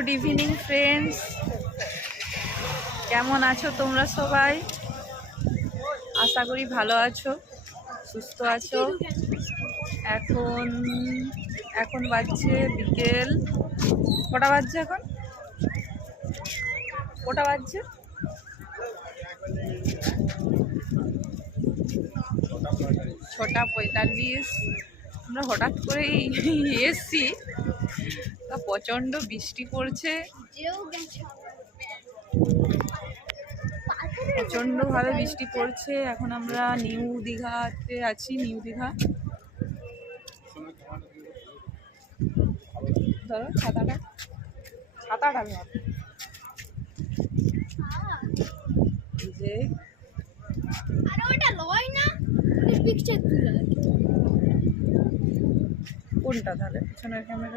Good evening friends, কেমন আছো তোমরা সবাই? আশা করি ভালো আছো, সুস্থ আছো। এখন এখন বাজছে বিকেল, কটা বাজছে এখন? কটা বাজছে? 6:45। আমরা হঠাৎ করেই এসছি, তা প্রচণ্ড বৃষ্টি পড়ছে, প্রচণ্ডভাবে বৃষ্টি পড়ছে। এখন আমরা নিউ দীঘাতে আছি, নিউ দীঘা। ধরো ছাতাটা, ছাতাটা ধর। যে কোনটা তাহলে পিছনের ক্যামেরা?